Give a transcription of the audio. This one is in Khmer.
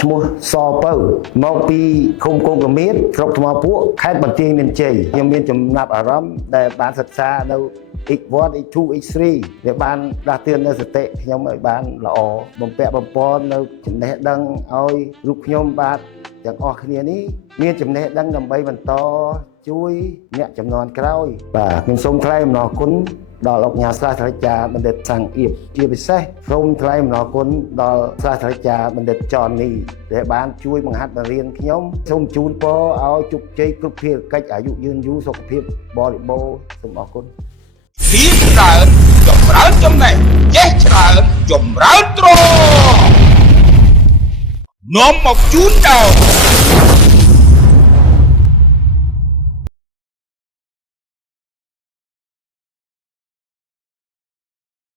ឈ្មោះសពៅមកពីឃុំកងកមៀតស្រុកថ្មពួកខេត្តបន្ទាយមានជ័យខ្ញុំមានចំណាប់អារម្មណ៍ដែលបានសិក្សានៅ X1 X2 X3 ដែលបានដាស់តឿននៅសតិខ្ញុំឲ្យបានល្អបំពាក់បំពន់នៅចំណេះដឹងឲ្យរូបខ្ញុំបាទទាំងអស់គ្នានេះមានចំណេះដឹងដើម្បីបន្តជួយអ្នកចំនួនក្រោយបាទខ្ញុំសូមថ្លែងអំណរគុណដល់អង្គការសាស្ត្រាចារ្យបណ្ឌិតសង្ឃអៀបជាពិសេសសូមថ្លែងអំណរគុណដល់សាស្ត្រាចារ្យបណ្ឌិតចននីដែលបានជួយបង្ហាត់បង្រៀនខ្ញុំសូមជូនពរឲ្យជោគជ័យគ្រប់ភារកិច្ចអាយុយឺនយូរសុខភាពបរិបូរណ៍សូមអរគុណពីច្រើនចម្រើនចំណេះចេះច្រើនចម្រើនទ្រនាំមកជូនដល់